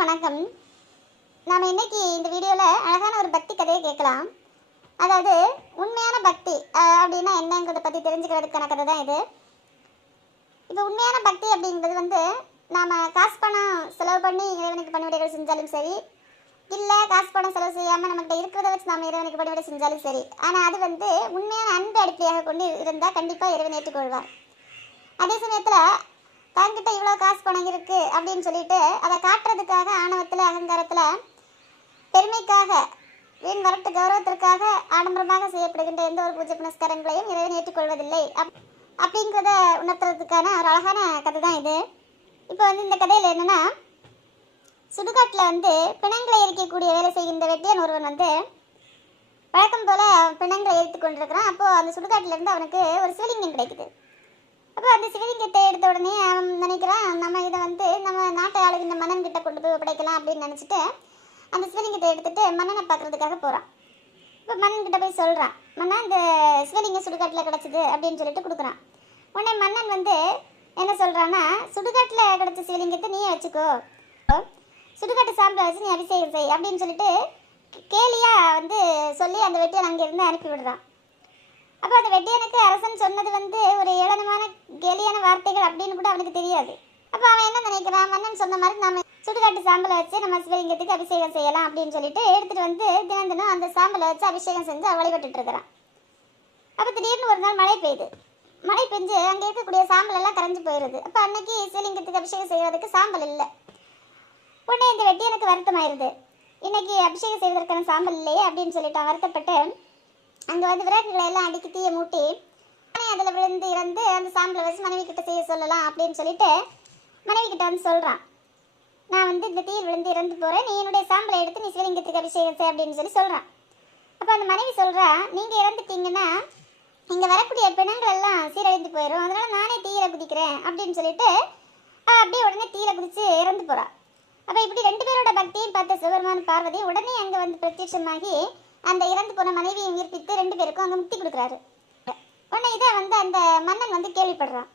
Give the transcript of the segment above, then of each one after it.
எல்லோருக்கும் வணக்கம். நாம் இன்னைக்கு இந்த வீடியோவில் அழகான ஒரு பக்தி கதையை கேட்கலாம். அதாவது உண்மையான பக்தி அப்படின்னா என்னங்கிறத பற்றி தெரிஞ்சுக்கிறதுக்கான கதை தான் இது. இப்போ உண்மையான பக்தி அப்படிங்கிறது நாம் காசு பணம் செலவு பண்ணி இறைவனுக்கு பணிவிடைகள் செஞ்சாலும் சரி, இல்லை காசு பணம் செலவு செய்யாமல் நம்மகிட்ட இருக்கிறத வச்சு நாம் இறைவனுக்கு பணிவிடை செஞ்சாலும் சரி, ஆனால் அது உண்மையான அன்பு அடிப்படையாக கொண்டு இருந்தால் கண்டிப்பாக இறைவன் ஏற்றுக்கொள்வார். அதே சமயத்தில் தங்கிட்ட இவ்வளோ காசு பணம் இருக்குது அப்படின்னு சொல்லிட்டு அதை காட்டுறதுக்காக ஆணவத்தில் அகங்காரத்தில் பெருமைக்காக வீண் வரட்டு கௌரவத்திற்காக ஆடம்பரமாக செய்யப்படுகின்ற எந்த ஒரு பூஜை புனஸ்காரங்களையும் இறைவன் ஏற்றுக்கொள்வதில்லை அப்படிங்கிறத உணர்த்துறதுக்கான ஒரு அழகான கதை தான் இது. இப்போ இந்த கதையில் என்னென்னா, சுடுகாட்டில் பிணங்களை எரிக்கக்கூடிய வேலை செய்கின்ற வெட்டியான் ஒருவன் வழக்கம் போல் பிணங்களை எரித்து கொண்டிருக்கிறான். அப்போது அந்த சுடுகாட்டிலேருந்து அவனுக்கு ஒரு சிவலிங்கம் கிடைக்குது. அப்போ அந்த சிவலிங்கத்தை எடுத்த உடனே அவன் நினைக்கிறான், நம்ம இதை நம்ம நாட்டை ஆளுகின்ற மன்னன் கிட்ட கொண்டு போய் ஒப்படைக்கலாம் அப்படின்னு நினச்சிட்டு அந்த சிவலிங்கத்தை எடுத்துகிட்டு மன்னனை பார்க்குறதுக்காக போகிறான். இப்போ மன்னன் கிட்ட போய் சொல்கிறான், மன்னா இந்த சிவலிங்கம் சுடுகாட்டில் கிடச்சிது அப்படின்னு சொல்லிட்டு கொடுக்குறான். உடனே மன்னன் என்ன சொல்கிறான்னா, சுடுகாட்டில் கிடச்ச சிவலிங்கத்தை நீயே வச்சுக்கோ, சுடுகாட்டு சாம்பிளை வச்சு நீ அபிஷேகம் செய் அப்படின்னு சொல்லிட்டு கேலியாக சொல்லி அந்த வெட்டியான் அங்கேருந்து அனுப்பி விடுறான். அப்போ அந்த வெட்டியனுக்கு அரசன் சொன்னது ஒரு ஏளனமான கேலியான வார்த்தைகள் அப்படின்னு கூட அவனுக்கு தெரியாது. அப்போ அவன் என்ன நினைக்கிறான், மன்னன் சொன்ன மாதிரி நம்ம சுடுகாட்டு சாம்பலை வச்சு நம்ம சிவலிங்கத்துக்கு அபிஷேகம் செய்யலாம் அப்படின்னு சொல்லிட்டு எடுத்துகிட்டு தினம் தினம் அந்த சாம்பலை வச்சு அபிஷேகம் செஞ்சு அவன் வழிபட்டுட்டு இருக்கிறான். அப்போ திடீர்னு ஒரு நாள் மழை பெய்யுது. மழை பெஞ்சு அங்கே இருக்கக்கூடிய சாம்பல் எல்லாம் கரைஞ்சு போயிடுது. அப்போ அன்னைக்கு சிவலிங்கத்துக்கு அபிஷேகம் செய்வதற்கு சாம்பல் இல்லை. உடனே இந்த வெட்டியனுக்கு வருத்தமாயிருது, இன்னைக்கு அபிஷேகம் செய்வதற்கான சாம்பல் இல்லையே அப்படின்னு சொல்லிட்டு வருத்தப்பட்டு அங்கே விறகுகளை எல்லாம் அடிக்கி தீயை மூட்டி அதில் விழுந்து இறந்து அந்த சாம்பலை வச்சு மனைவி கிட்ட செய்ய சொல்லலாம் அப்படின்னு சொல்லிட்டு மனைவி கிட்ட சொல்கிறான், நான் இந்த தீயில் விழுந்து இறந்து போகிறேன், நீ என்னுடைய சாம்பலை எடுத்து நீ சிவலிங்கத்துக்கு அபிஷேகம் செய் அப்படின்னு சொல்கிறான். அப்போ அந்த மனைவி சொல்கிறா, நீங்கள் இறந்துட்டீங்கன்னா இங்கே வரக்கூடிய பிணங்கள் எல்லாம் சீரழிந்து போயிடும், அதனால் நானே தீயில குதிக்கிறேன் அப்படின்னு சொல்லிட்டு அப்படியே உடனே தீயில குதித்து இறந்து போகிறான். அப்போ இப்படி ரெண்டு பேரோட பக்தியும் பார்த்த சிவபெருமான் பார்வதி உடனே அங்கே பிரத்யட்சமாகி அந்த இறந்து போன மனைவியை உயிர்ப்பித்து ரெண்டு பேருக்கும் அங்கே முக்தி கொடுக்குறாரு. உடனே இதை அந்த மன்னன் கேள்விப்படுறான்.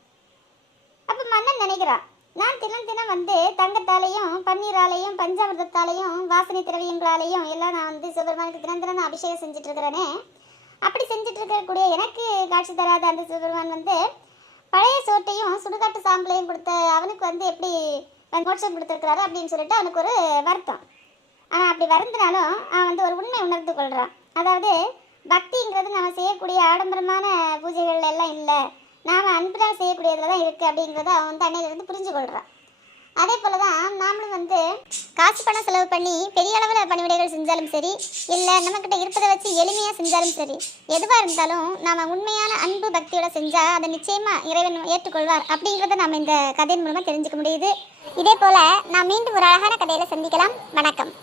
அப்போ மன்னன் நினைக்கிறான், நான் தினம் தினம் தங்கத்தாலையும் பன்னீராலையும் பஞ்சாமிர்தத்தாலையும் வாசனை திரவியங்களாலையும் எல்லாம் நான் சிவபெருமானுக்கு தினம் தினம் நான் அபிஷேகம் செஞ்சுட்டு இருக்கிறேனே, அப்படி செஞ்சுட்டு இருக்கக்கூடிய எனக்கு காட்சி தராத அந்த சிவபெருமான் பழைய சோட்டையும் சுடுகாட்டு சாம்பலையும் கொடுத்த அவனுக்கு எப்படி மோட்சம் கொடுத்துருக்கிறாரு அப்படின்னு சொல்லிட்டு அவனுக்கு ஒரு வருத்தம். ஆனால் அப்படி வருந்தினாலும் அவன் ஒரு உண்மை உணர்ந்து கொள்கிறான். அதாவது பக்திங்கிறது நம்ம செய்யக்கூடிய ஆடம்பரமான பூஜைகள் எல்லாம் இல்லை, நாம் அன்பினால் செய்யக்கூடியதில் தான் இருக்குது அப்படிங்கிறத அவன் அன்னையிலிருந்து புரிஞ்சு கொள்கிறான். அதே போல் தான் நாமளும் காசு பணம் செலவு பண்ணி பெரிய அளவில் பணிவிடைகள் செஞ்சாலும் சரி, இல்லை நம்மக்கிட்ட இருப்பதை வச்சு எளிமையாக செஞ்சாலும் சரி, எதுவாக இருந்தாலும் நாம் உண்மையான அன்பு பக்தியோட செஞ்சால் அதை நிச்சயமாக இறைவன் ஏற்றுக்கொள்வார் அப்படிங்கிறத நாம் இந்த கதையின் மூலமாக தெரிஞ்சுக்க முடியுது. இதே போல் நான் மீண்டும் ஒரு அழகான கதையில் சந்திக்கலாம். வணக்கம்.